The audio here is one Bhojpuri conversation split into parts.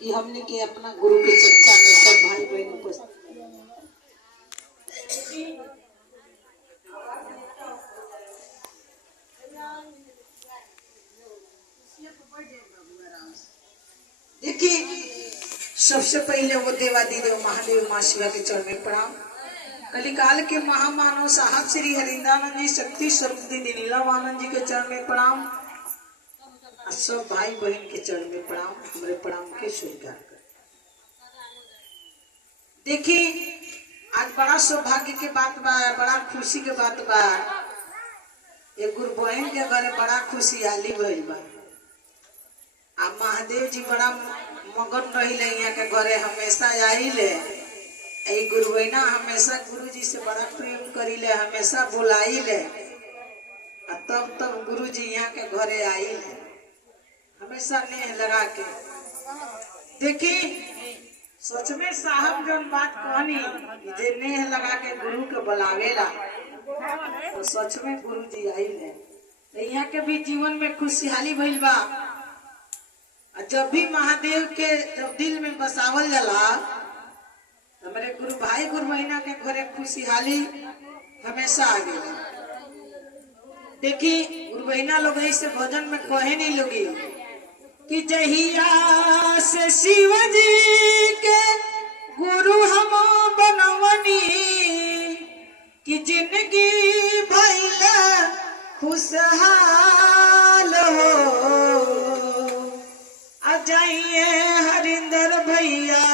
कि हमने के अपना गुरु के चर्चा में सब भाई बहन उपस्थित। देखिए, सबसे पहले वो देवादिदेव महादेव माँ शिवा के चरण में प्रणाम। कलिकाल के महामानव साहब श्री हरिंदानंद जी शक्ति स्वरूप नीलम जी के चरण में प्रणाम। सब भाई बहन के चरण में प्रणाम। हमारे प्रणाम के स्वीकार कर। देखिए, आज बड़ा सौभाग्य के बात बा, बड़ा खुशी के बात बा। ये गुरु बहन के घरे बड़ा खुशहाली भइल बा। आ महादेव जी बड़ा मगन रही यहाँ के घरे हमेशा आइले। गुरु बहना हमेशा गुरु जी से बड़ा प्रेम करीले, हमेशा बुलाइले। तब तब गुरु जी यहाँ के घरे आइले, हमेशा नेह लगा के। देखी, सच में साहब जो बात कहनी जे नेह लगा के गुरु के बुलावेला, तो सच में गुरु जी आइले। तो यहाँ के भी जीवन में खुशहाली भइल बा। जब भी महादेव के जब दिल में बसावल जाला, हमारे गुरु भाई गुरु बहना के घरे खुशहाली हमेशा आ गई। देखी, गुरु बहना लोग ऐसे भजन में कहे नहीं लोगी कि जहिया से शिव जी के गुरु हम बनवनी कि जिंदगी भइला खुशहाल हो। जाइए हरिंदर भैया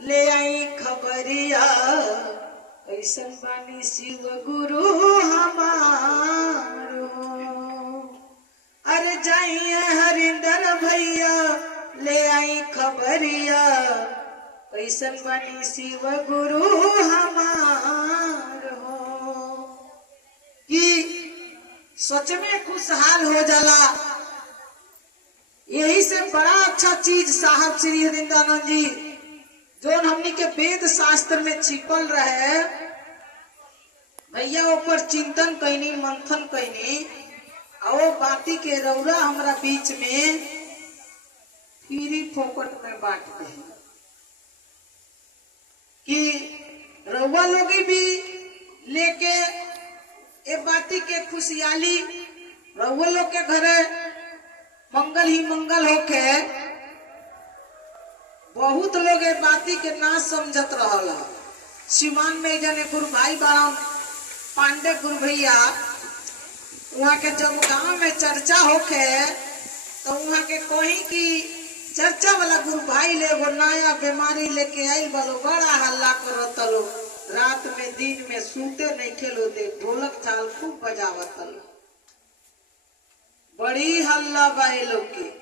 ले आई खबरिया, ऐसन बानी शिव गुरु हमारो। अरे जाइए हरिंदर भैया ले आई खबरिया, ऐसन बानी शिव गुरु हमारो। कि सच में खुशहाल हो जाला। यही से बड़ा अच्छा चीज साहब श्री हरिंदानंद जी जो हमनी के वेद शास्त्र में छिपल रहे, भैया ऊपर चिंतन कैनी, मंथन कैनी। और बाती के रौरा हमारा बीच में फ्री फोकट में बांट दे कि रउआ लोग भी लेके ए बाती के खुशहाली रउआ लोग के घरे मंगल ही मंगल होके। बहुत लोग ए बाती के ना समझत रहल। सिवान में जने गुरु भाई बड़ा पांडे गुरु भैया, वहाँ के जब गांव में चर्चा होके तो वहाँ के कहीं की चर्चा वाला गुरु भाई ले वो नया बीमारी लेके आई बोलो, बड़ा हल्ला करत लो। रात में दिन में सूते नहीं खेलो दे, ढोलक झाल खूब बजावत लो, बड़ी हल्ला बाई लोग के।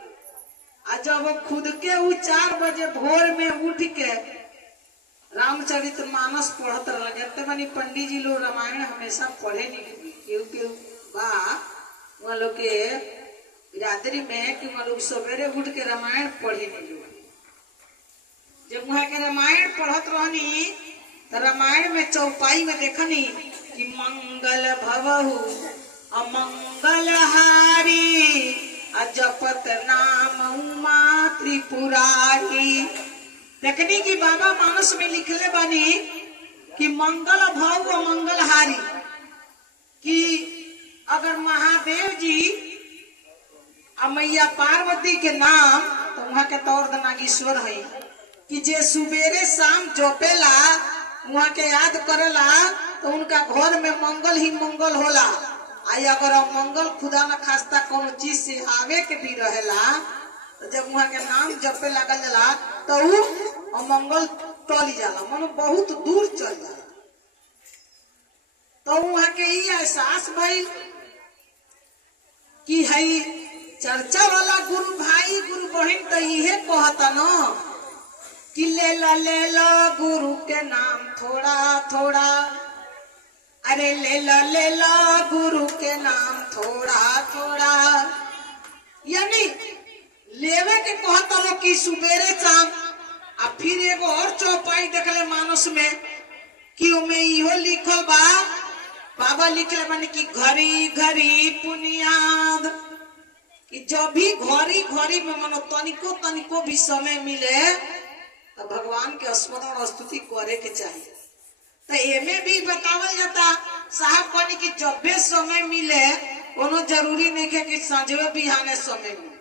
जब खुद के वो 4 बजे भोर में उठ के रामचरितमानस पढ़त रहे। मानी पंडित जी लोग रामायण हमेशा पढ़े नहीं, क्यों बा वहाँ लोग के बिरादरी में कि वहाँ लोग सवेरे उठ के रामायण पढ़े नहीं। जब वहाँ के रामायण पढ़त रहनी तो रामायण में चौपाई में देखनी कि मंगल भवहु अमंगल हारी, जपत नाम उमा त्रिपुरारी। देखनी कि बाबा मानस में लिखले बानी कि मंगल भव अमंगल हारी, कि अगर महादेव जी मैया पार्वती के नाम तो वहाँ के तौर नागेश्वर है कि जे सुबेरे शाम जपेला वहाँ के याद करेला तो उनका घर में मंगल ही मंगल होला। आई अगर मंगल खुदा न खास्ता कोनो चीज से आवे के भी रहेला तो जब वहाँ के नाम जपे लगल जाला तो वो मंगल टली जाला, मन बहुत दूर चल जाला। तो वहाँ के ही एहसास भइल कि हई चर्चा वाला गुरु भाई गुरु बहन तो इहे कहता न कि ले ला गुरु के नाम थोड़ा थोड़ा। अरे ले ला गुरु के नाम थोड़ा थोड़ा, यानी लेवे के कहता लो कि सुबेरे शाम। अब फिर एगो और चौपाई देखले मानस में कि उमे इहो लिखल बा, बाबा लिखले माने कि घड़ी घड़ी पुनियाद कि जब भी घड़ी घड़ी में मनो तनिको तनिको भी समय मिले तो भगवान के स्मरण और स्तुति करे के चाहिए। तो एमे भी बतावल जाता साहब कहनी कि जब भी समय मिले कोनो जरूरी नहीं है कि सांझवे बिहाने समय मिले।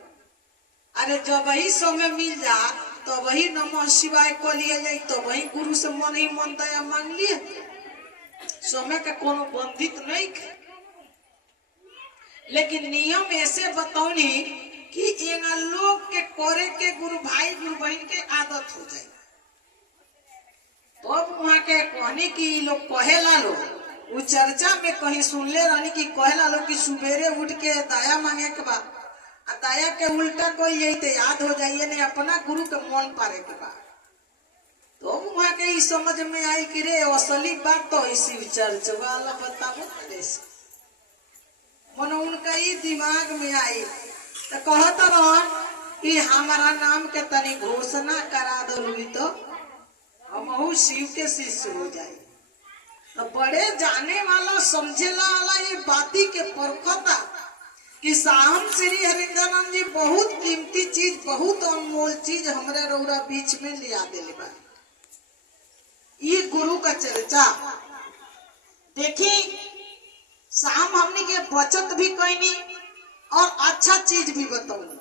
अरे जब वही समय मिल जा तो वही नमः शिवाय कह लिया जाए, तो वही गुरु से मन ही मन दया मांग लिए। समय का कोनो बंधित नहीं है, लेकिन नियम ऐसे बतौनी कि एना लोग के करे के गुरु भाई गुरु बहन के आदत हो जाए। तो वहां के कहने की लोग कहेला लो वो चर्चा में कहीं सुनले रहनी कि कहेला लो कि सुबेरे उठ के दया मांगे के बाद दया के उल्टा कोई यही तो याद हो जाइए नहीं अपना गुरु के मन पारे के बाद। तो वहां के इस समझ में आई कि रे असली बात तो इसी चर्च वाला बताबो मन उनका ही दिमाग में आई। तो कहता रहन कि हमारा नाम के तनी घोषणा करा दो तो हम शिव के शिष्य हो जाए। तो बड़े जाने वाला समझेला वाला ये बाती के परखता कि साहब श्री हरिंद्रानंद जी बहुत कीमती चीज बहुत अनमोल चीज हमारे रौरा बीच में लिया दिले बा। ये गुरु का चर्चा देखी शाम हमने के बचत भी कहनी और अच्छा चीज भी बताऊंगी।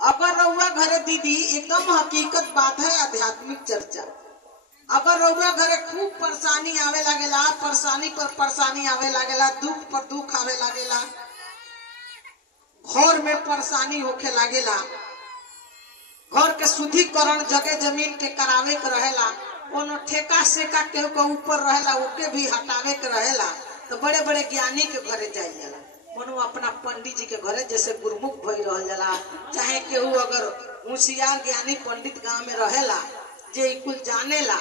अगर रउआ घरे दीदी एकदम हकीकत बात है आध्यात्मिक चर्चा। अगर रउआ घरे खूब परेशानी आवे लागेला, परेशानी पर परेशानी आवे लागेला, दुख पर दुख आवे लागेला, घर में परेशानी होके लागेला, घर के शुद्धिकरण जगह जमीन के करावे के रहेला, कोनो ठेका सेका के ऊपर रहेला ओके भी हटावे के रहेला, तो बड़े बड़े ज्ञानी के घरे जाइल जाला। मनो अपना पंडित जी के घरे जैसे गुरुमुख भई रह जाला, चाहे केहू अगर होशियार ज्ञानी पंडित गांव में रहेला जे कुल जानेला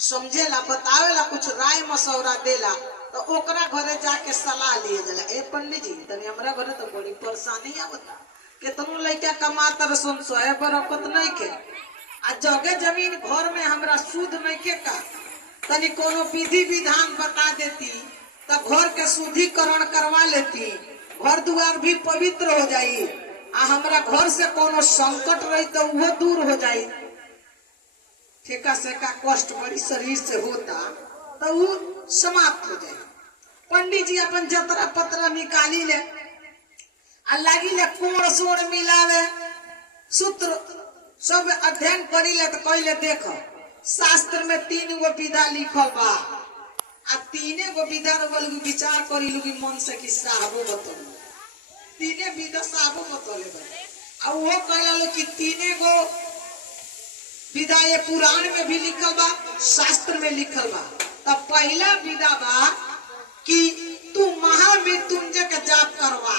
समझेला बतावेला कुछ राय मशवरा देला तो ओकरा घरे जाके सलाह लिए जाला। ए पंडित जी तनी हमरा घरे तो बड़ी परेशानी आवता, केतनो लइका कमातर सुन सोए बरकत नहीं के आ जगह जमीन घर में हमरा शुद्ध नहीं के का, तनी कोनो विधि विधान बता देती तो घर के शुद्धिकरण करवा लेती, घर द्वार भी पवित्र हो जाई आ हमरा घर से कोनो संकट रही तो वो दूर हो जाई। ठेका सेका कष्ट बड़ी शरीर से होता तो वो समाप्त हो जाए। पंडित जी अपन जतरा पतरा निकाली ले आ लागी ले कोण सोड़ मिलावे सूत्र सब अध्ययन करी ले तो कहले देखो शास्त्र में 3 गो विधा लिखल बा आ 3 गो विधा रो विचार करी लुगी मन से कि साहबो बतल 3 विधा साहबो बतले बा आ वो कहला लो कि 3 गो विधा ये पुराण में भी लिखल बा शास्त्र में लिखल बा। तब पहला विधा बा कि तू महामृत्युंजय के जाप करवा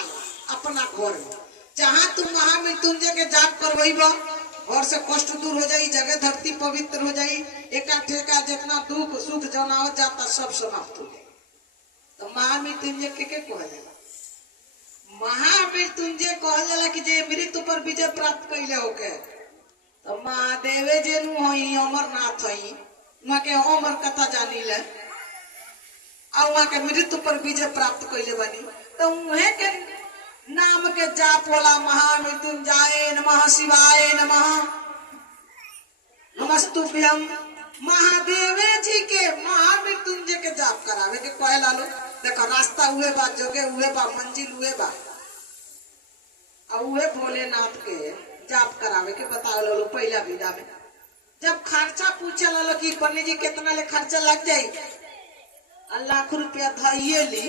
अपना घर में, जहाँ तू महामृत्युंजय के जाप करवाइबा घर से कष्ट दूर हो जाई, जगह धरती पवित्र हो जाई, एका ठेका जितना दुख सुख जनावत जाता सब समाप्त हो जाए। तो महामृत्युंजय के कहल जाला, महामृत्युंजय कहल जाला कि जे मृत्यु पर विजय प्राप्त कैले होके। तो महादेवे जे नु होई अमरनाथ होई वहां के अमर कथा जानी ले और वहां के मृत्यु पर विजय प्राप्त कैले बनी। तो उहे के नाम के जाप वाला महामृत्युंजय नमः शिवाय नमः नमस्तुभ्यम महादेवे जी के महामृत्युंजय के जाप करावे के कहला लो। देखो रास्ता हुए बा, जगह हुए बा, मंजिल हुए बा और हुए भोलेनाथ के जाप करावे के बता लो। पहला विधा में जब खर्चा पूछे लो कि पंडित जी कितना ले खर्चा लग जाये, लाख रुपया धइये ली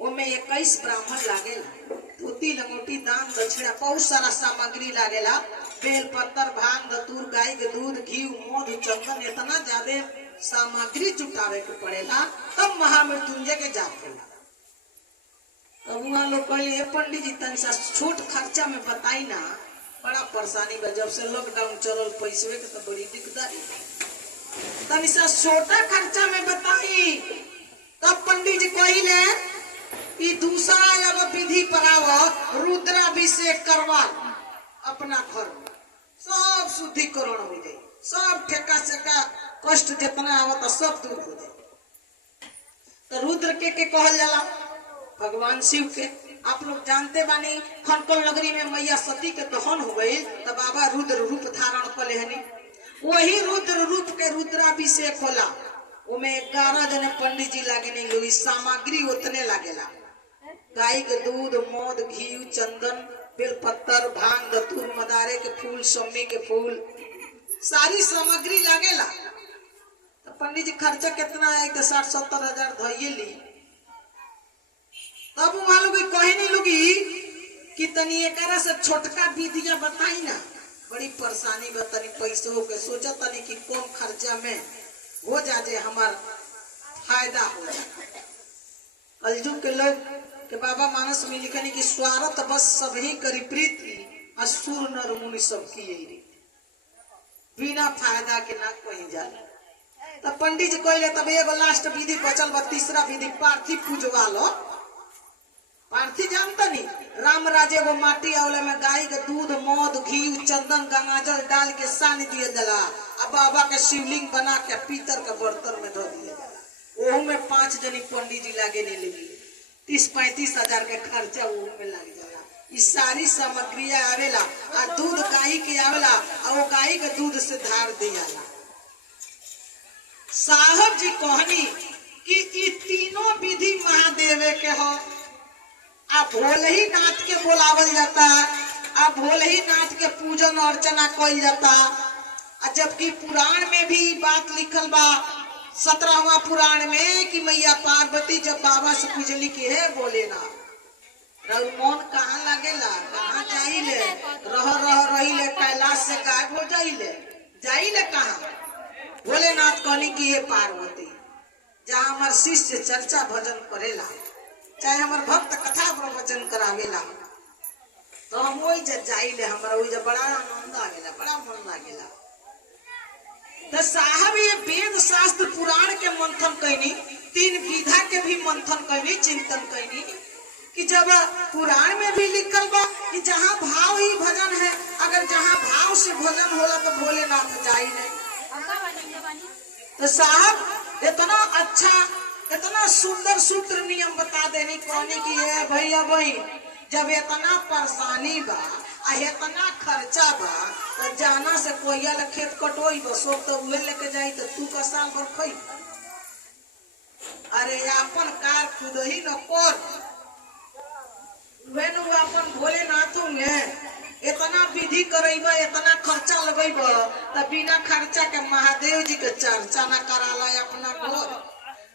ओमे 21 ब्राह्मण लागेला, धोती लंगोटी दान दक्षिणा बहुत सारा सामग्री लागेला, बेल पत्तर भांग धतूर गाय के दूध घी मध चंदन इतना ज्यादा सामग्री जुटावे के पड़ेला तब महामृत्युंजय के जाप होला। तब वहाँ लोग कहले पंडित जी तन सा छोट खर्चा में बताई ना, बड़ा परेशानी बा, जब से लॉकडाउन चलल पैसे के तो बड़ी दिक्कदारी, तनी सा छोटा खर्चा में बताई। तब पंडित जी कहले कि दूसरा जब विधि पराव रुद्राभिषेक करवा अपना घर में सब शुद्धिकरण हो जाए, सब ठेका सेका कष्ट जितना आवता सब दूर हो जाए। तो रुद्र के कहल जाला भगवान शिव के। आप लोग जानते बानी खनकल नगरी में मैया सती के दहन हो गई तो बाबा रुद्र रूप धारण कर लेहनी। वही रुद्र रूप के रुद्राभिषेक होला। उमे 11 जने पंडित जी लागे नहीं लोग। सामग्री उतने लागेला। गाय के दूध, मध, घी, चंदन, बेलपत्तर, भांग, धतूर, मदारे के फूल, सम्मी के फूल, सारी सामग्री लागेला। तो पंडित जी खर्चा कितना है? 60-70 हजार धइये ली। तब वहां लोग कहे नहीं लोगी कि तनी एकरा से छोटका विधिया बताई ना। बड़ी परेशानी बतानी पैसों के। सोचा तनी कि कम खर्चा में हो जाए हमार फायदा हो जाए। कलयुग के लोग के बाबा मानस में लिखनी कि स्वार्थ बस सभी करी प्रीति, असुर नर मुनि सब की रीति, बिना फायदा के ना कहीं जाए। तब पंडित जी कहले तब एगो लास्ट विधि बचल बा, तीसरा विधि पार्थिव पूजवा लो। पार्थिव जानता नहीं? राम राजे वो माटी आवले में गाय के दूध, मध, घी, चंदन, गंगाजल डाल के सान दिए जला। अब बाबा के शिवलिंग बना के पीतर के बर्तन में धो दिए जला। ओहू में 5 जनी पंडित जी लागे नहीं लगी। 30-35 हजार के खर्चा ओहू में लग जाला। इस सारी सामग्री आवेला आ दूध गाय के आवेला आ वो गाय के दूध से धार दे जाला। साहब जी कहनी कि ये तीनों विधि महादेव के हो। अब भोले ही नाथ के बोलावल जाता, अब भोले ही नाथ के पूजन अर्चना कइल जाता। जबकि पुराण में भी बात लिखल बा 17वां पुराण में कि मैया पार्वती जब बाबा से पूजली कि हे भोलेनाथ मन कहाँ लागेला, कहाँ जाइले, रहिले कैलाश से गायब हो जाइले कहाँ? भोलेनाथ कहनी कि हे पार्वती जहाँ हमार शिष्य चर्चा भजन करेला, चाहे हमार भक्त कथा प्रवचन करावेला, तो हम वही जाइले। हमारा वही बड़ा आनंद आवेला, बड़ा मन लागेला। तो साहब ये वेद शास्त्र पुराण के मंथन कैनी, 3 विधा के भी मंथन कैनी, चिंतन कैनी कि जब पुराण में भी लिखल बा कि जहाँ भाव ही भजन है, अगर जहाँ भाव से भजन होला तो भोलेनाथ जाई नहीं। तो साहब इतना अच्छा, इतना सुंदर सूत्र नियम बता देनी कहने की है भैया भाई जब इतना परेशानी बा आ इतना खर्चा बा तो जाना से कोई खेत कटोई बसो तो उहे लेके जाई तो तू का साल भर खई। अरे अपन कार खुद ही न कर, वेनु अपन भोलेनाथ में इतना विधि करेबा, इतना खर्चा लगेबा तो बिना खर्चा के महादेव जी के चर्चा न कराला अपना घर।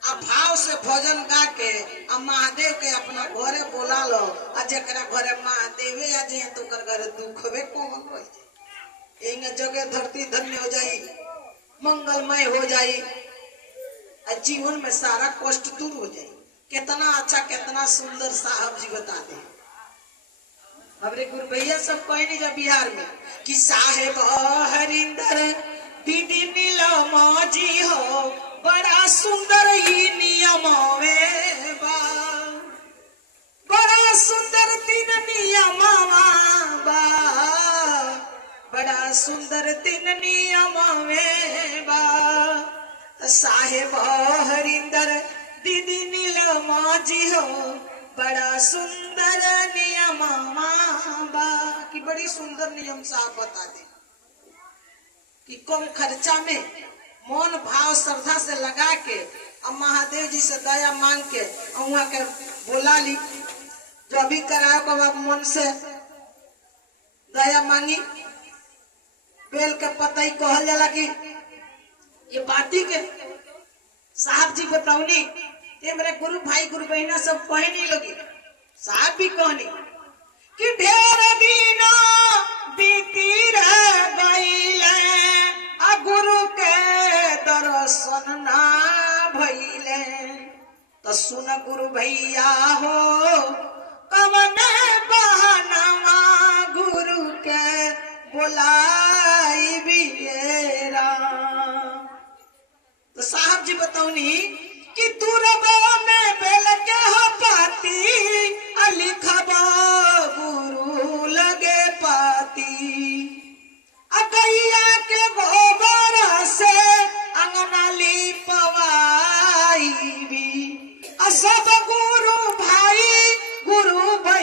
आ भाव से भजन गा के आ महादेव के अपना घरे बोला लो। आ जरा घरे महादेवे आ जाए तो घरे दुखबे कौन रह जाए। जगह धरती धन्य हो जाई, मंगलमय हो जाई, आ जीवन में सारा कष्ट दूर हो जाए। कितना अच्छा, कितना सुंदर साहब जी बता दे। हमारे गुरु भैया सब कहनी जब बिहार में कि साहेब हरिंदर दीदी नीलम जी हो, बड़ा सुंदर ही नियम बा, बड़ा सुंदर 3 नियम बा, बड़ा सुंदर 3 नियम बा। साहेब हरिंदर दीदी नीलम जी हो, बड़ा सुंदर नियम बा। कि बड़ी सुंदर नियम साहब बता दे कि कम खर्चा में मन भाव श्रद्धा से लगा के अब महादेव जी से दया मांग के वहाँ के बोला ली। जो भी कराओ को मन से दया मांगी। बेल के पतई कहल जाला कि ये बाती के साहब जी बताऊनी मेरे गुरु भाई गुरु बहना सब कहे नहीं लगी। साहब भी कहनी कि ढेर दिन बीती रह गईले आ गुरु के दर्शन ना भइले। तो सुन गुरु भैया हो कवन बहाना गुरु के बोलाई बियरा। तो साहब जी बताऊनी कि दूरबा में बेल के हो पाती लिखबा गुरु लगे पाती। अगैया के गोबर से अंगना लिपवाई भी सब गुरु भाई गुरु भैया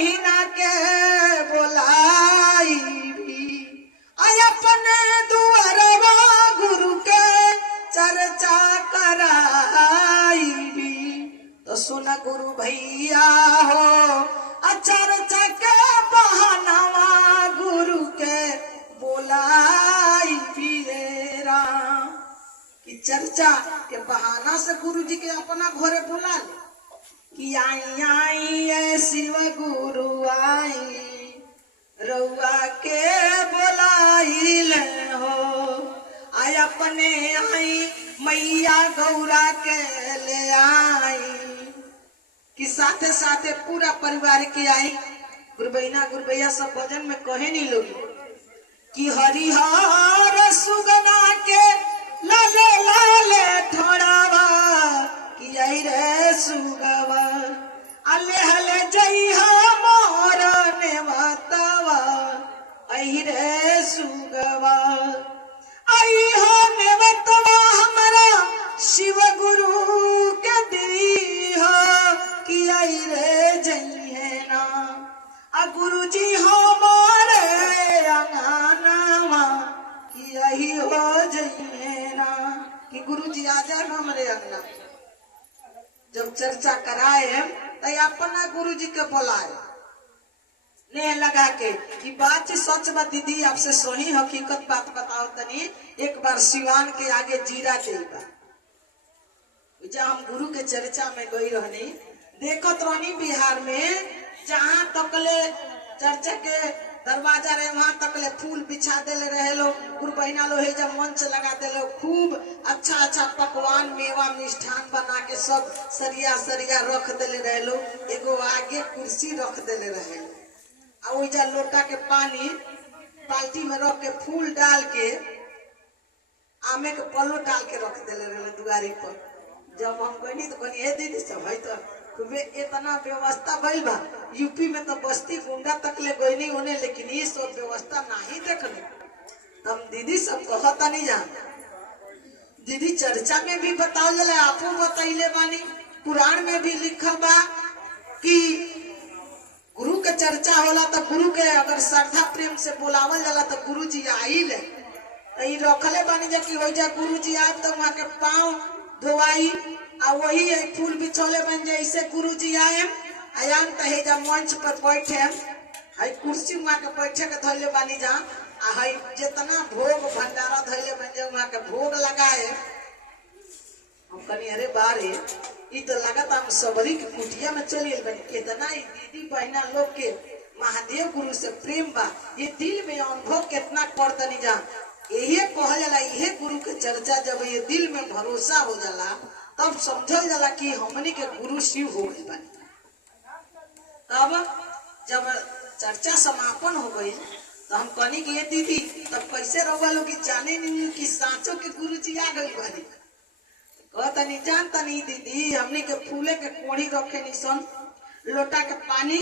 बोलाई पिएरा कि चर्चा के बहाना से गुरु जी के अपना घरे बुला ले कि आई आई है शिव गुरु आई रउआ के बोलाई ले हो आई अपने आई मैया गौरा के ले आई कि साथे साथे पूरा परिवार के आई। गुरबैना गुरबैया सब भजन में कहे नहीं लोग कि हरिहर सुगना के लाले लाले ठोड़ावा कि आई रे सुगवा अले हले जइहा मोर नेवतवा आई रे सुगवा आई हो नेवतवा हमारा शिव गुरु के दी हो कि आई रे जइहे ना आ गुरु जी हमारे अंगनावा कि यही हो जइहे ना कि गुरु जी आ जाए हमारे अंगना। जब चर्चा कराए तो अपना गुरु जी के बुलाए नेह लगा के कि बात सच बा दीदी आपसे सही हकीकत बात बताओ तनी एक बार सिवान के आगे जीरा देगा जब हम गुरु के चर्चा में गई रहनी देखत रहनी बिहार में जहाँ तकले चर्चा के दरवाजा रहे वहां तकले फूल बिछा देले रहे लोग गुरु बहिना लोग जब मंच लगा देले खूब अच्छा अच्छा पकवान मेवा मिष्ठान बना के सब सरिया सरिया रख देले रहे लोग एगो आगे कुर्सी रख देले रहे आ ओइजा लोटा के पानी बाल्टी में रख के फूल डाल के आमे के पल्लो डाल के रख देले रहे दुआरी पर। जब हम कहनी तो कहनी हे दीदी सब है तो वे इतना व्यवस्था भइल बा यूपी में तो बस्ती गुंडा तक ले गई नहीं होने लेकिन ये सब व्यवस्था नहीं देखने तब दीदी सब कहता नहीं जान दीदी चर्चा में भी बताओ जले आपो बताइले बानी पुराण में भी लिखल बा कि गुरु के चर्चा होला तो गुरु के अगर श्रद्धा प्रेम से बुलावल जाला तो गुरु जी आई ले तो रखले बानी जा कि हो जा गुरु जी आए तो वहां के पाँव धोवाई आ वही फूल बिछोले बन जाए इसे गुरु जी आए आयाम तहे जा मंच पर बैठे हई कुर्सी वहां के बैठे के धैले बानी जा आ हई जितना भोग भंडारा धैले बन जाए वहां के भोग लगाए। हम कनी अरे बारे ई तो लगता हम सबरी के कुटिया में चली बनी कितना ही दीदी बहना लोग के महादेव गुरु से प्रेम बा ये दिल में अनुभव कितना करतनी जा यही कहल जाला यही गुरु के चर्चा जब ये दिल में भरोसा हो जाला तब समझल जाला कि हमनी के गुरु शिव हो गई बानी। तब जब चर्चा समापन हो गई तो हम कहनी कि ये दीदी तब कैसे रहुआ लोग जाने नहीं कि सांचो के गुरु जी आ गई बानी कहता नहीं जानता नहीं दीदी हमनी के फूले के कोढ़ी रखे निसन लोटा के पानी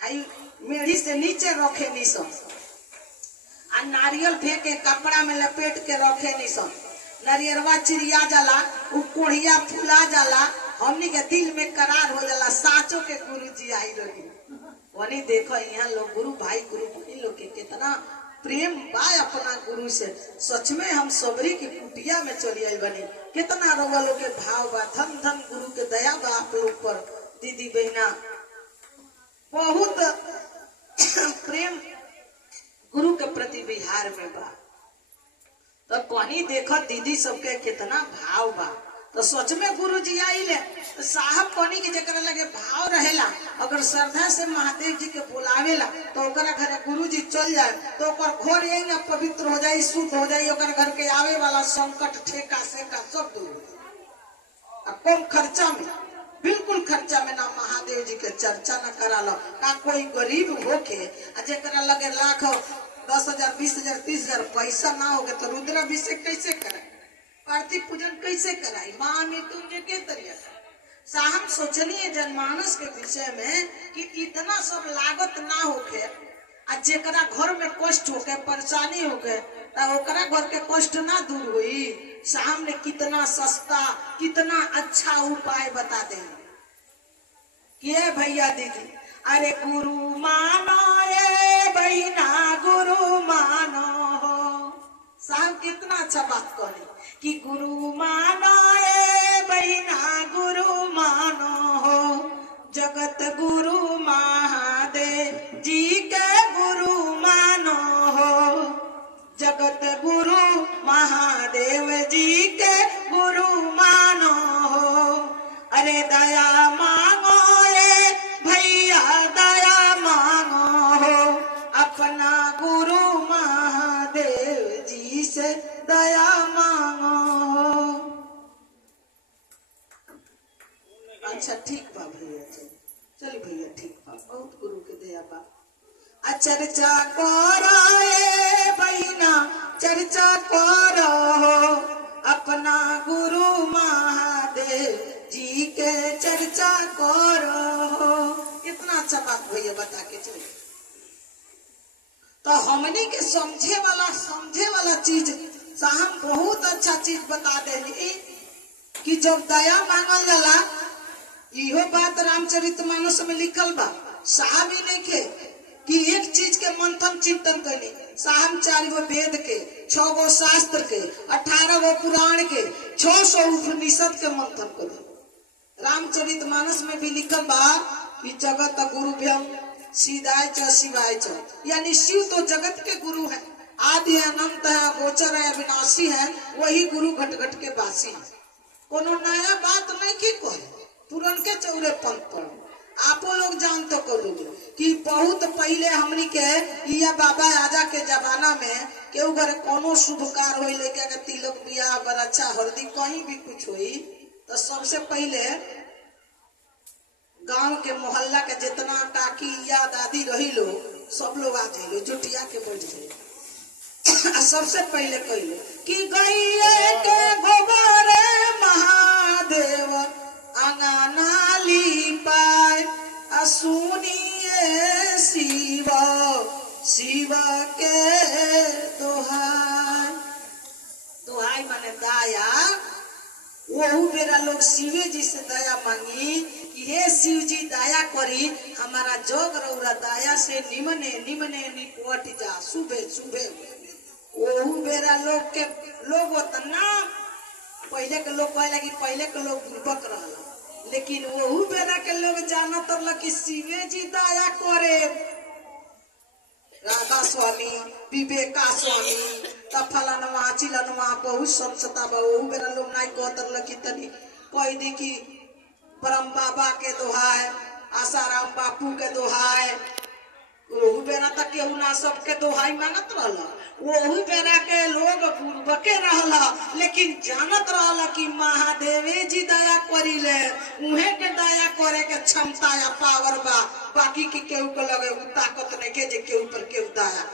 हाई मेढ़ी से नीचे रखे निसन आ नारियल फेंके कपड़ा में लपेट के रखे निसन नारियरवा चिड़िया जाला उ कोढ़िया फुला जाला हमनी के दिल में करार हो जाला साचो के गुरु जी आई रही वनी देखो यहाँ लोग गुरु भाई गुरु बहनी लोग के कितना प्रेम बा अपना गुरु से। सच में हम सबरी की कुटिया में चली आई बनी कितना रोगा लोग के भाव बा धन धन गुरु के दया बा आप लोग पर दीदी बहना बहुत प्रेम गुरु के प्रति बिहार में बा। तो कहीं देखो दीदी सबके कितना भाव बा तो सच में गुरु जी आइले तो साहब कहीं के जरा लगे भाव रहेला अगर श्रद्धा से महादेव जी के बुलावेला तो ओकरा घरे गुरु जी चल जाए तो ओकर घर यही पवित्र हो जाए शुद्ध हो जाए ओकर घर के आवे वाला संकट ठेका सेका सब दूर हो जाए। कम खर्चा में बिल्कुल खर्चा में ना महादेव जी के चर्चा न करा लो का कोई गरीब होके जरा लगे लाख 10,000 20,000 30,000 पैसा ना होगे तो रुद्राभिषेक कैसे कराए पार्थिव पूजन कैसे कराई माँ मृत्युंजय के तरिया साहब सोचनी है जनमानस के विषय में कि इतना सब लागत ना होके आ जेकरा घर में कष्ट होके परेशानी होके ओकरा घर के कष्ट ना दूर हुई साहब ने कितना सस्ता कितना अच्छा उपाय बता दे कि भैया दीदी अरे गुरु मानो ये बहिना गुरु मानो हो साहब कितना अच्छा बात करे कि गुरु मानो ये बहिना गुरु मानो हो जगत गुरु महादेव जी के गुरु मानो हो चर्चा करो ए बहिना चर्चा करो अपना गुरु महादेव जी के चर्चा करो। इतना अच्छा बात भैया बता के चले। तो हमने के समझे वाला चीज साहब बहुत अच्छा चीज बता देली कि जब दया मांगल जाला, इहो बात रामचरितमानस में लिखल बा। साहब ही नहीं के कि एक चीज के मंथन चिंतन कैली, साहब 4 गो वेद के, 6 गो शास्त्र के, 18 गो पुराण के, 600 उपनिषद के मंथन कर। रामचरितमानस में भी लिखल बा कि जगत गुरु भ्यम सीधाय च शिवाय च, यानी शिव तो जगत के गुरु है, आदि है, अनंत है, गोचर है, अविनाशी है, वही गुरु घट घट के वासी है। कोनो नया बात नहीं की कहे, पुरन के चौरे पंथ पर आपो लोग जान तो करोगे कि बहुत पहले हमनी के या बाबा आजा के जमाना में केहू घर कोनो शुभ कार्य होई, लेके के तिलक बियाह बरच्छा हल्दी कहीं भी कुछ हुई तो सबसे पहले गांव के मोहल्ला के जितना काकी या दादी रही लो सब लोग आ जाइलो, जुटिया के बैठ जाइलो। सबसे पहले कहलो कि गैये के गोबर महादेव अंगना लीपाय सुनिए शिव शिव के दोहाई। दोहाई माने दया। वहू बेरा लोग शिवे जी से दया मांगी कि हे शिव जी दया करी हमारा जोग रौरा दया से निमने निमने निपट जा सुबह सुबह। वहू बेरा लोग उतना पहले के लोग कहला कि पहले के लोग बुर्बक रहला, लेकिन वहू बेरा के लोग जानत रहा कि शिवे जी दया करे। राधा स्वामी, विवेका स्वामी, फलानवा चिलनवा बहुत संसता बा। वहू बेरा लोग नहीं कहत रहा कि तनी कह दी कि परम बाबा के दोहाय, आसाराम बापू के दोहाय। वहू बेरा तक केहू ना सबके दोहाई मांगत रहला। वही बेरा के लोग बुर्बके रहला, लेकिन जानत रहला कि महादेवे जी दया करिले, उहे के दया करे के क्षमता या पावर बा। बाकी के केहू को लगे उ ताकत नहीं के जे केहू पर केहू दया।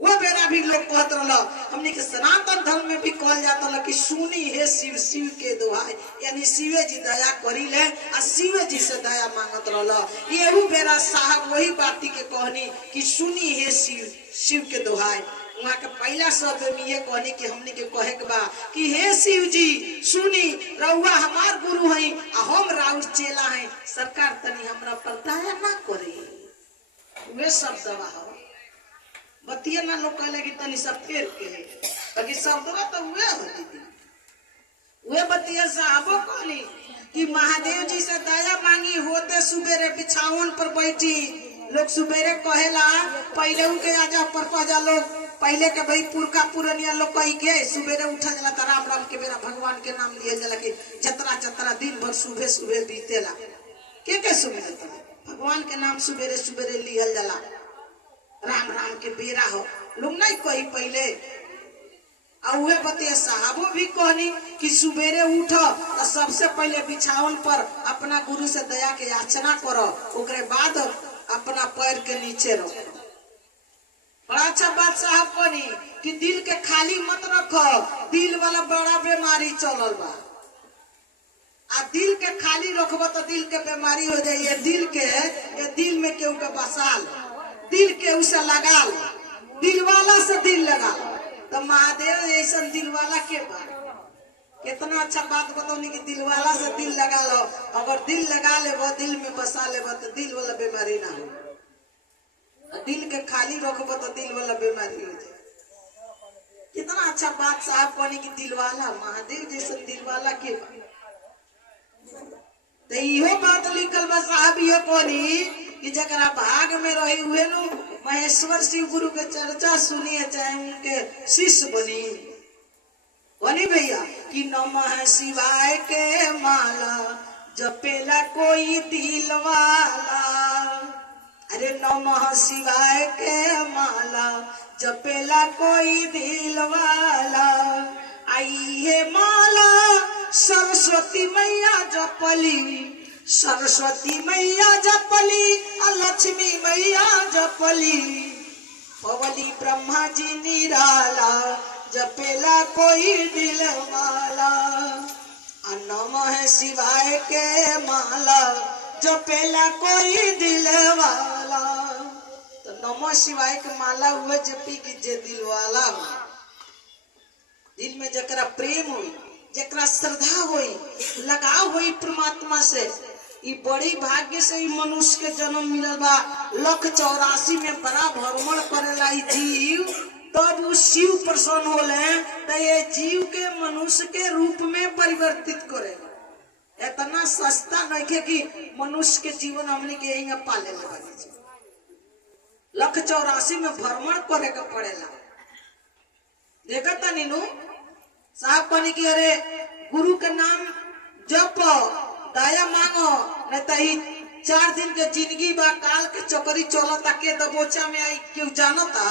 वो बेरा भी लोग कहत रहला। हमने के सनातन धर्म में भी कहल जाता है कि सुनी हे शिव शिव के दोहाई, यानी शिवे जी दया करिले आ शिवे जी से दया मांगत रहला। येहू बेरा साहब वही बाती के कहनी कि सुनी हे शिव शिव के दोहाई। वहाँ के पहला शब्द में ये कहनी कि हमने के कहे के बा कि हे शिव जी सुनी रउआ हमार गुरु हैं आ हम राउर चेला हैं, सरकार तनी हमरा पर दया ना करे। वे शब्द बा बतिया ना लोग कहले कि तनी सब फेर के, बाकी शब्दवा तो हुए हो दीदी। वे बतिया साहबो कहली कि महादेव जी से दया मांगी होते सुबेरे बिछावन पर बैठी। लोग सुबेरे कहेला पहले उनके आजा पर पजा लोग पहले के भाई पुरखा पुरनिया लोग कही के सुबेरे उठा जला त राम राम के बेरा भगवान के नाम लिए जला कि जतरा जतरा दिन भर सुबह सुबह बीतेला के सुबह भगवान के नाम सुबेरे सुबेरे लियल जला। राम राम के बेरा हो लोग नहीं कही पहले। और बतिया साहबो भी कहनी कि सुबेरे उठो तो सबसे पहले बिछावन पर अपना गुरु से दया के याचना करो, ओकरे बाद अपना पैर के नीचे रखो। बड़ा अच्छा बात साहब कहनी कि दिल के खाली मत रखो, दिल वाला बड़ा बीमारी चलल बा। आ दिल के खाली रखबो तो दिल के बीमारी हो जाए। ये दिल में केहू के बसाल, दिल के उसे लगा लो, दिल वाला से दिल लगा लो। तो महादेव ऐसा दिल वाला के बा। कितना अच्छा बात बताओ कि दिल वाला से दिल लगा लो। अगर दिल लगा ले वो दिल में बसा ले तो दिल वाला बीमारी ना हो। दिल के खाली रखबो तो दिल वाला बीमारी हो जाए। कितना अच्छा बात साहब कहनी कि दिल वाला महादेव जैसा दिल वाला के बा। तो इहो बात लिखल बा साहब ये कहनी कि जकरा भाग में रही हुए नु महेश्वर शिव गुरु के चर्चा सुनिए चाहे उनके शिष्य बनी भैया कि नमः शिवाय के माला जपेला कोई दिल वाला। अरे नमः शिवाय के माला जपेला कोई दिल वाला। आई है माला सरस्वती मैया जपली सरस्वती मैया जपली लक्ष्मी मैया जपली पवली ब्रह्मा जी निराला जपेला कोई दिल वाला नमः शिवाय के माला जपेला कोई दिल वाला। तो नमः शिवाय के माला हुए जपी कि जे दिल वाला हो, दिल में जकरा प्रेम होई, जकरा श्रद्धा होई, लगाव होई परमात्मा से, ई बड़ी भाग्य से ई मनुष्य के जन्म मिलल बा। 184 में बड़ा भ्रमण करेला ई जीव, तब वो शिव प्रसन्न होले तो ये जीव के मनुष्य के रूप में परिवर्तित करेगा। इतना सस्ता नहीं है कि मनुष्य के जीवन हमने के यही पाले लगे। 184 में भ्रमण करे का पड़ेला। देखा था नीनू साहब कहने की अरे गुरु के नाम जप दया मांगो नहीं तो ही 4 दिन के जिंदगी बा काल के चौकरी चलता के दबोचा में आई क्यों जानता।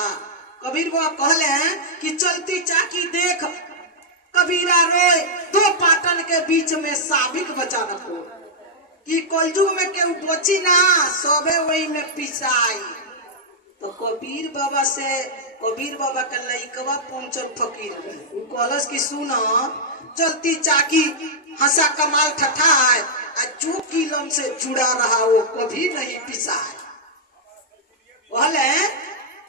कबीर बाबा कहले हैं कि चलती चाकी देख कबीरा रोए 2 पाटन के बीच में साबिक बचा रखो कि कलयुग में केहू बची ना सबे वही में पिसाई। तो कबीर बाबा के लइकवा पहुंचल फकीर वो कहलस कि सुन चलती चाकी हंसा कमाल ठठाए जो किलम से जुड़ा रहा वो कभी नहीं पिसाए। कहले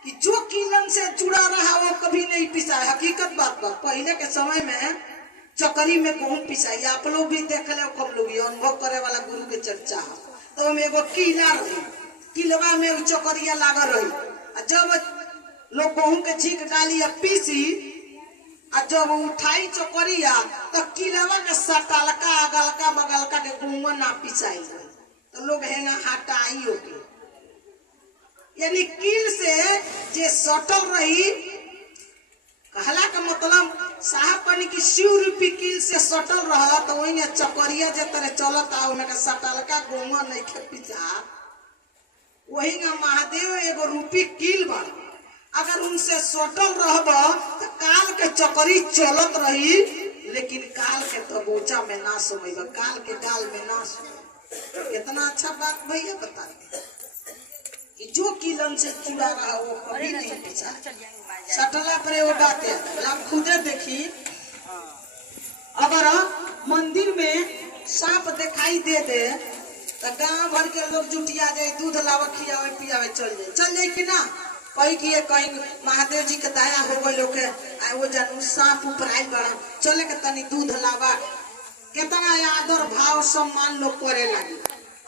कि जो किलन से जुड़ा रहा वो कभी नहीं पिसाए। हकीकत बात बा पहले के समय में चकरी में गेहूं पिसाई। आप लोग भी देख ले कब लोग अनुभव करे वाला गुरु के चर्चा है। तो में एगो किला रही, किलवा में चकरिया लागल रही। जब लोग गेहूं के छीक डाली पीसी जब उठाई चकरिया तो किलवा में सटलका अगलका बगलका के गेहूं ना पिसाई तो लोग हेंगा हटाई होगी। यानी कील से जे सटल रही कहला का मतलब साहब कहनी कि शिव रूपी कील से सटल रहा तो वही ने चकरिया जे तरह चलता उनका सटलका गोंगा नहीं खे पिचा वही ना महादेव एगो रूपी कील बा। अगर उनसे सटल रहब तो काल के चकरी चलत रही लेकिन काल के तो बोचा में ना समझ काल के गाल में ना समझ। कितना अच्छा बात भैया बता जो किलन से जुड़ा रहा वो कभी नहीं पिछा। सटला पर वो बात है आप खुदे देखी। अगर मंदिर में सांप दिखाई दे दे तो गांव भर के लोग जुटिया जाए दूध लावा खियावे पियावे चल जाए कि ना कहीं कि कहीं महादेव जी के दया हो गई लोग वो जानू सांप ऊपर आई बड़ा चले के तनी दूध लावा कितना आदर भाव सम्मान लोग करे लगी।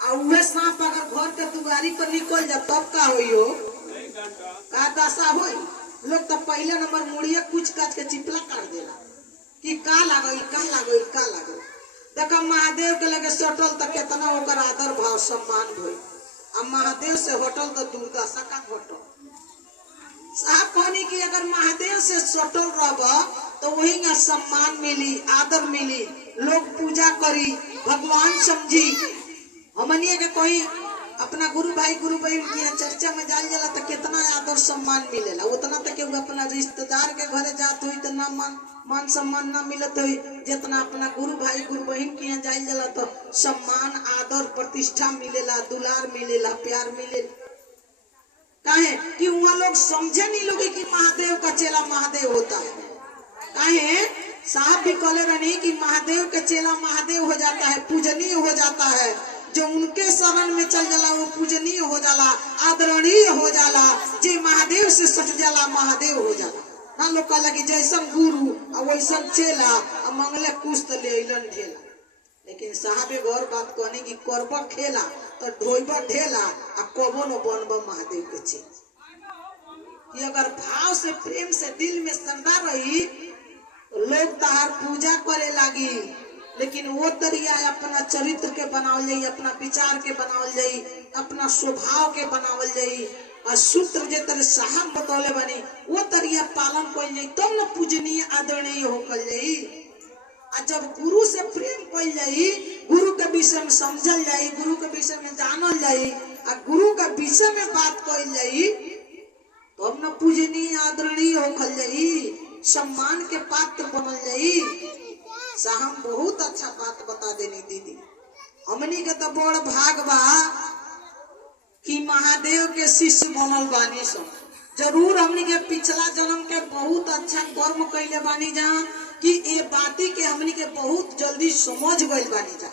और सांप अगर घर के दुआरी पर निकल जा तब का होई हो का दशा होई। लोग तो पहले नंबर मुड़िया कुछ काट के चिपला काट देला कि का लागल। देखा महादेव के लगे सटल तो कितना ओकर आदर भाव सम्मान होई। अब महादेव से होटल तो दुर्दशा का घटल। साहब कहनी कि अगर महादेव से सटल रहब तो वही ना सम्मान मिली आदर मिली लोग पूजा करी भगवान समझी। हमनिए के कोई अपना गुरु भाई गुरु बहन की चर्चा में जाल जाला तो कितना आदर सम्मान मिलेला। उतना तक अपना रिश्तेदार के घरे जात हुई तो ना मान सम्मान ना मिलत हुई जितना अपना गुरु भाई गुरु बहन की यहाँ जाल जाला तो सम्मान आदर प्रतिष्ठा मिलेला दुलार मिलेला प्यार मिलेला। काहे कि वहाँ लोग समझे नहीं लोगे कि महादेव का चेला महादेव होता है। काहे साहब भी कहले रहनी कि महादेव का चेला महादेव हो जाता है पूजनीय हो जाता है। जो उनके शरण में चल जाला वो पूजनीय हो जाला आदरणीय हो जाला। जे महादेव से सट जाला महादेव हो जाला। ना लोग कहला कि जैसन गुरु और वैसन चेला और मंगले कुछ तो ले अलन ढेला। लेकिन साहबे गौर बात कहनी कि करब खेला तो ढोइब ढेला आ कबो न बनब महादेव के चेला। कि अगर भाव से प्रेम से दिल में श्रद्धा रही तो लोग तहार पूजा करे लागी। लेकिन वो तरिया अपना चरित्र के बनावल जाई अपना विचार के बनावल जाई अपना स्वभाव के बनावल जाई और सूत्र जे तरह साहब बतौले बनी वो तरिया पालन कइल जाई तब न पूजनीय आदरणीय होकल जाई। और जब गुरु से प्रेम कइल जाई गुरु के विषय में समझल जाई गुरु के विषय में जानल जाई और गुरु के विषय में बात कइल जाई तब न पूजनीय आदरणीय होकल जाई सम्मान के पात्र बनल जाई। साहब बहुत अच्छा बात बता देनी दीदी। हमनी के तो बड़ भाग बा कि महादेव के शिष्य बनल बानी सब। जरूर हमनी के पिछला जन्म के बहुत अच्छा कर्म कैले बानी जा कि ये बाती के हमनी के बहुत जल्दी समझ गइल बानी जा।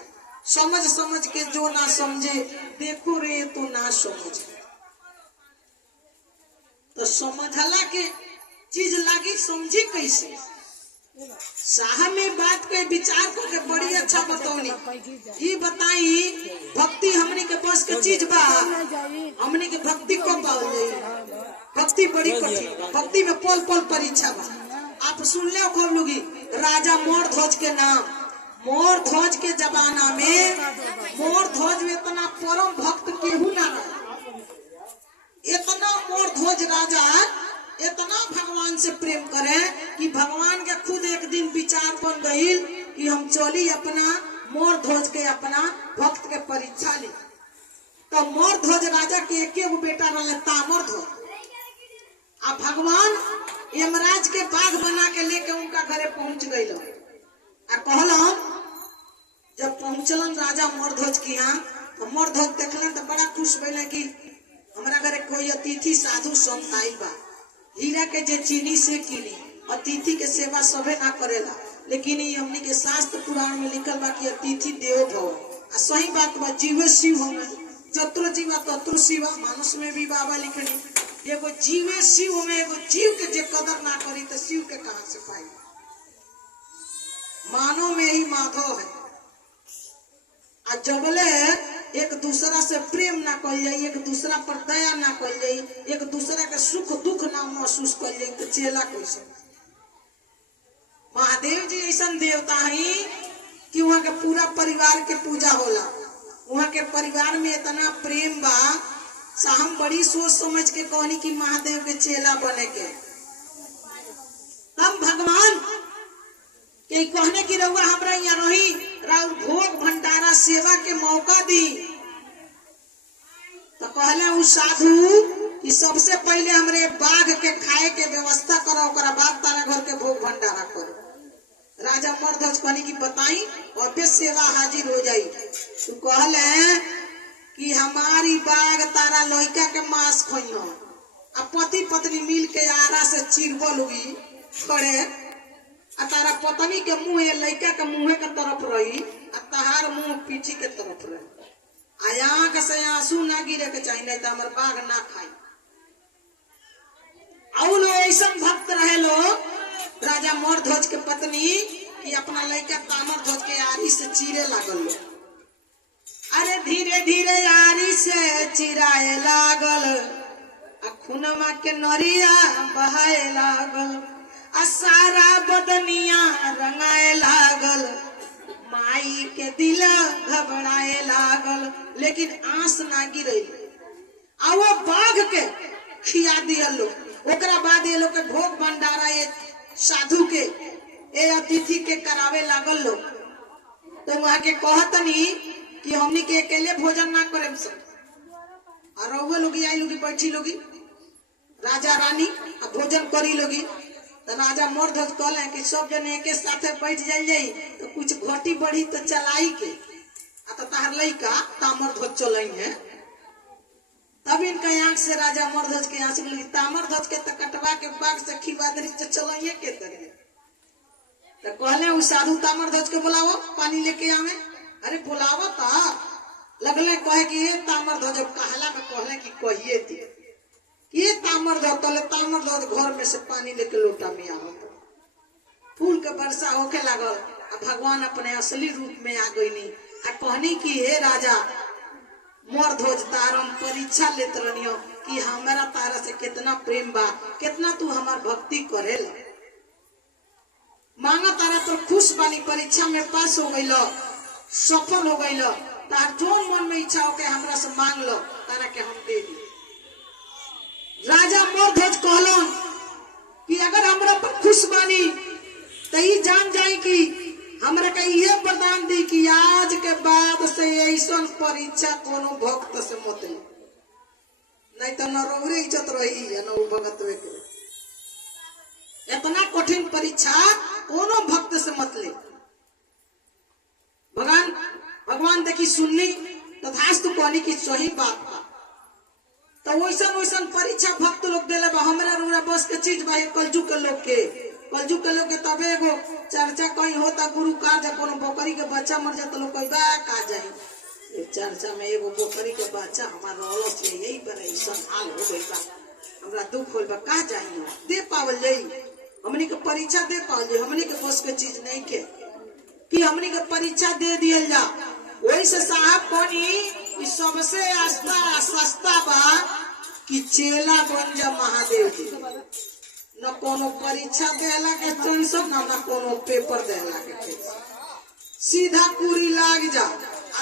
समझ समझ के जो ना समझे देखो रे तो ना समझ, तो समझला के चीज लागी समझी कैसे। साहब में बात के विचार को के बड़ी अच्छा बतौनी। ये बताई भक्ति हमने के बस के चीज बा, हमने के भक्ति को पाओ जाए। भक्ति बड़ी कठिन, भक्ति में पल पल परीक्षा बा। आप सुन ले कौन लोगी राजा मोर ध्वज के नाम। मोर ध्वज के जमाना में मोर ध्वज में इतना परम भक्त केहू ना रहा। इतना मोर ध्वज राजा इतना भगवान से प्रेम करे कि भगवान के खुद एक दिन विचार बन गई कि हम चली अपना मोर ध्वज के अपना भक्त के परीक्षा ली। तो मोर ध्वज राजा के एक बेटा रहे तामर ध्वज। आ भगवान यमराज के बाघ बना के लेके उनका घरे पहुंच गई। कहलन जब पहुंचलन राजा मोर ध्वज के यहाँ, तो मोर ध्वज देखलन तो बड़ा खुश भइले कि हमारा घरे कोई अतिथि साधु संत आइल बा। हीरा के जे चीनी से कीनी, अतिथि के सेवा सभे ना करेला, लेकिन ये हमनी के शास्त्र पुराण में लिखल बा कि अतिथि देवो भव। आ सही बात बा, जीवे शिव हमें, जत्र जीवा तत्र शिवा। मानुष में भी बाबा लिखनी एगो जीवे शिव में, एगो जीव के जे कदर ना करी तो शिव के कहां से पाई। मानव में ही माधव है। आ जबले एक दूसरा से प्रेम ना कल जाये, एक दूसरा पर दया ना कल जाये, एक दूसरा के सुख दुख ना महसूस कल जाये, तो चेला कैसे। महादेव जी ऐसा देवता है कि वहाँ के पूरा परिवार के पूजा होला। वहाँ के परिवार में इतना प्रेम बा। हम बड़ी सोच समझ के कहनी कि महादेव के चेला बने के। हम भगवान के कहने की रहुआ हमरा यहाँ रही राउर भोग भंडारा सेवा के मौका दी। तो कहले उस साधु कि सबसे पहले हमरे बाघ के खाए के व्यवस्था करो, ओकरा बाद तारा घर के भोग भंडारा करो। राजा मरध्वज कहनी की बताई और फिर सेवा हाजिर हो जाई। तो कहले कि हमारी बाघ तारा लड़का के मांस खोइयो, अब पति पत्नी मिल के आरा से चिरबल हुई खड़े, आ तारा पत्नी के मुंह लड़का के मुंह के तरफ रही, आ तहार मुंह पीछे के तरफ रही। आंख से आंसू ना गिरे के चाहिए, नहीं तो हमार बाघ ना खाई। और ऐसा भक्त रहे लोग राजा मोर ध्वज के पत्नी कि अपना लड़का तामर ध्वज के आरी से चीरे लागल लो। अरे धीरे धीरे आरी से चिराए लागल, आ खुनमा के नरिया बहाए लागल, आ सारा बदनिया रंगाए लागल, माई के दिल घबराए लागल, लेकिन आंस ना गिरे। आ वो बाघ के खिया दिया लोग। ओकरा बाद ये लोग के भोग भंडारा ये साधु के ए अतिथि के करावे लागल लोग। तो वहां के कहतनी कि हमनी के अकेले भोजन ना करे सब, और वो लोग आई लोगी बैठी लोगी राजा रानी आ भोजन करी लोगी। तो राजा मोर ध्वज कहले कि सब जने एक साथे बैठ जाई तो कुछ घटी बढ़ी तो चलाई के, आ तो तार लइका तामर ध्वज चलई है। तब इनका आंख से राजा मोर ध्वज के आंसू लगी। तामर ध्वज के तो कटवा के बाघ से खिवादरी तो चलाइए के तरह। तो कहले उस साधु तामर ध्वज के बुलाओ पानी लेके आवे। अरे बुलावा था लगले कहे कि ये तामर ध्वज कहला में कहले कि कहिए थी ये तामर ध्वज। तले तामर ध्वज घर में से पानी लेके लोटा में आवत, फूल के वर्षा होके लागल। भगवान अपने असली रूप में आ गईनी आ कहनी कि हे राजा मोर ध्वज तारम परीक्षा लेत रहियो कि हमारा तारा से कितना प्रेम बा, कितना तू हमार भक्ति करेला। मांगा तारा तो खुश बानी, परीक्षा में पास हो गई, सफल हो गई। तार जो मन में इच्छा हो के हमरा से मांग लो, तारा के हम दे दी। राजा मोर ध्वज कहलन कि अगर हमरा पर खुश बानी तो ये जान जाए कि हमरा के ये वरदान दी कि आज के बाद से ऐसा परीक्षा कोनो भक्त से मत ले, नहीं तो न रोहरे इज्जत रही है न भगत के। इतना कठिन परीक्षा कोनो भक्त से मत ले। भगवान भगवान देखी सुननी तो धास तू कहनी की सही बात बा। तो वैसन वैसन परीक्षा भक्त लोग दिले बा, हमरा रुरा बस के चीज बा। कलजू के लोग के तबे एगो चर्चा कहीं होता गुरु कार्य कोनो बकरी के बच्चा मर जाता लोग कही बा का जाए चर्चा में एगो बकरी के बच्चा हमारा रौलस यही बड़ा ऐसा हाल हो गई बा, हमरा दुख होल बा का जाए दे पावल जाई। हमनी के परीक्षा दे पावल जाई, हमनी के बस के चीज नहीं के कि हमनी के परीक्षा दे दियल जा। वही से साहब कोनी सबसे आस्था सस्ता बा कि चेला बन जा महादेव जी। न कोनो परीक्षा देला के टेंशन न कोनो पेपर देला के टेंशन, सीधा पूरी लाग जा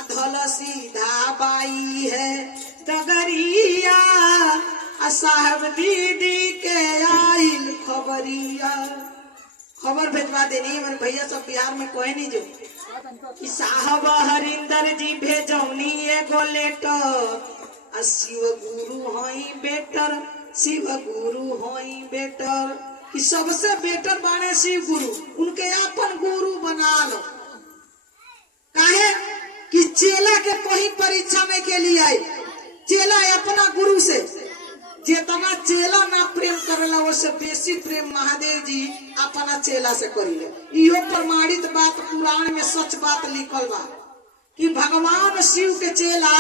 धल सीधा बाई है डगरिया साहब दीदी के आइल खबरिया। खबर भेजवा देनी मेरे भैया सब बिहार में कोई नहीं जो कि साहब हरिंदर जी भेजौनी एगो लेटर शिव गुरु हई बेटर, शिव गुरु हई बेटर कि सबसे बेटर बाने शिव गुरु, उनके अपन गुरु बना लो। काहे कि चेला के कोई परीक्षा में के लिए आई, चेला अपना गुरु से जितना चेला ना प्रेम करेला उससे बेसी प्रेम महादेव जी अपना चेला से करिले। इहो प्रमाणित बात पुराण में सच बात लिखल बा कि भगवान शिव के चेला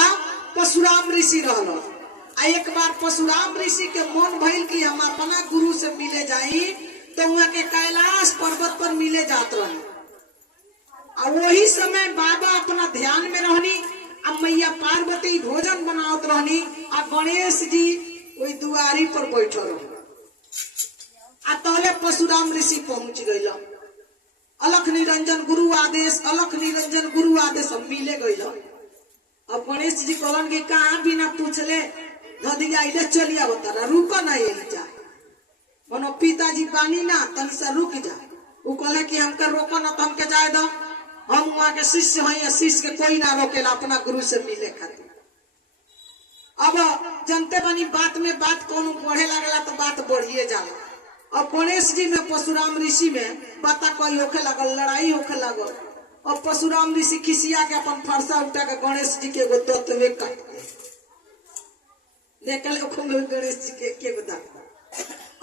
परशुराम ऋषि रहल। एक बार परशुराम ऋषि के मन भइल कि हम अपना गुरु से मिले जाई, तो वहाँ के कैलाश पर्वत पर मिले जात रहे। और वही समय बाबा अपना ध्यान में रहनी, अब मैया पार्वती भोजन बनावत रहनी और गणेश जी वही दुआरी पर बैठल रहे। तहले परशुराम ऋषि पहुंच गई, अलख निरंजन गुरु आदेश, अलख निरंजन गुरु आदेश मिले गई। अब गणेश जी कहलन कि कहाँ बिना पूछले धदी आइले चलिया बता रुक ना जा, मनो पिताजी बानी ना तनी सा रुक जा। वो कहले कि हमके रोको ना तो हमके जाए दो, हम वहाँ के शिष्य हैं, शिष्य के कोई ना रोकेला अपना गुरु से मिले खातिर। अब जनते बनी बात में बात कोनो बढ़े लगला तो बात बढ़िए जाला। अब गणेश जी में परशुराम ऋषि में बाता कोई होके लगल, लड़ाई होके लगल। और परशुराम ऋषि खिसिया के अपन फरसा उठा के गणेश जी के एगो दंतवे काट देखल गणेश जी के एगो दांत।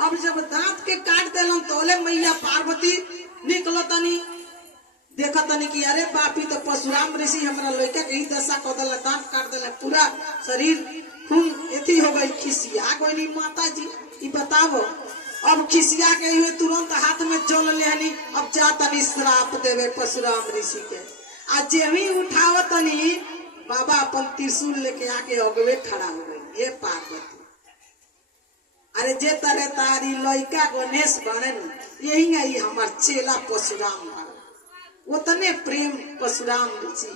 अब जब दांत के काट दिलन तोले मैया पार्वती निकलो तनी देखा तनी कि अरे बापी तो परशुराम ऋषि हमारा लड़का के ही दशा कर दिला, दांत काट दिला, पूरा शरीर खून एथी हो गई। खिसिया कोई नहीं माता जी ये बताओ। अब खिसिया के हुए तुरंत हाथ में जल लेहनी, अब जा तनी श्राप देवे परशुराम ऋषि के। आज जेवी उठाव तनी बाबा अपन त्रिशूल लेके आके अगवे खड़ा हो गई। ये पार्वती अरे जे तरह तारी लड़का गणेश बनन यही है हमार चेला परशुराम, उतने प्रेम परशुराम ऋषि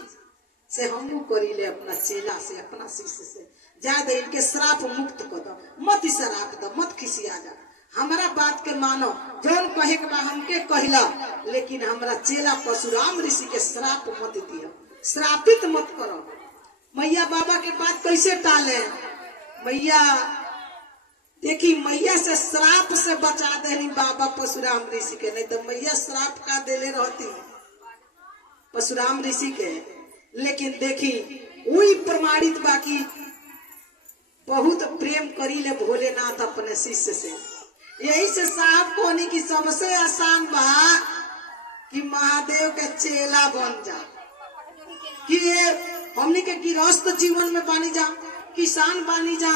से हमू करीले अपना चेला से, अपना शिष्य से। ज्यादा इनके श्राप मुक्त कर दो, मत श्राप दो, मत खिसिया जा। हमारा बात के मानो, जौन कहे के बा हमके कहला, लेकिन हमारा चेला परशुराम ऋषि के श्राप मत दियो, श्रापित मत करो। मैया बाबा के बात कैसे टाले? मैया देखी मैया से श्राप से बचा देनी बाबा परशुराम ऋषि के, नहीं तो मैया श्राप का देले रहती परशुराम ऋषि के। लेकिन देखी वही प्रमाणित बाकी बहुत प्रेम करी ले भोलेनाथ अपने शिष्य से। यही से साहब कहनी की सबसे आसान बा कि महादेव के चेला बन जा, कि ये हमनी के गृहस्थ जीवन में बानी जा, किसान बानी जा,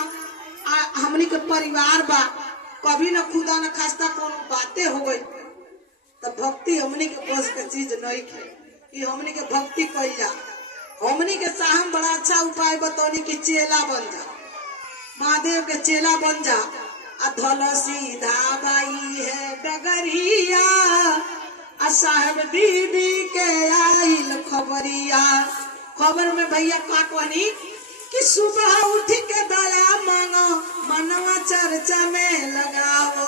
हमनी के परिवार बा, कभी न खुदा न खास्ता कोनो बातें हो गई तो भक्ति हमनी के बस के चीज नहीं है कि हमनी के भक्ति कइल जा। हमनी के साहब बड़ा अच्छा उपाय बतौनी कि चेला बन जा, महादेव के चेला बन जा। धल सीधा बाई है डगरिया साहब दीदी के आइल खबरिया। खबर में भैया का कहनी कि सुबह उठ के दया मांगो, मनवा चर्चा में लगाओ,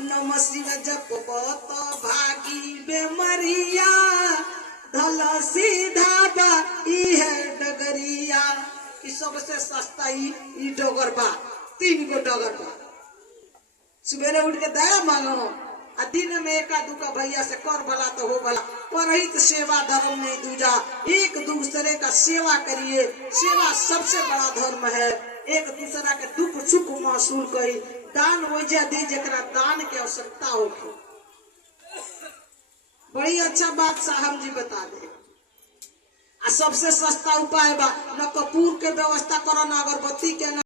नमः शिव जपबो तो भागी बेमरिया। धल सीधा बाई है डगरिया कि सबसे सस्ता ई डगर बा, 3 गो डगर बा। सुबेरे उठ के दया मांगो, आ दिन में एका दुका भैया से कर भला तो हो भला, परहित सेवा धर्म नहीं दूजा। एक दूसरे का सेवा करिए, सेवा सबसे बड़ा धर्म है। एक दूसरा के दुख सुख महसूल करी, दान वजह दी जरा दान के आवश्यकता होगी। बड़ी अच्छा बात साहब जी बता दे। आ सबसे सस्ता उपाय बा, न कपूर के व्यवस्था करो, न अगरबत्ती के, न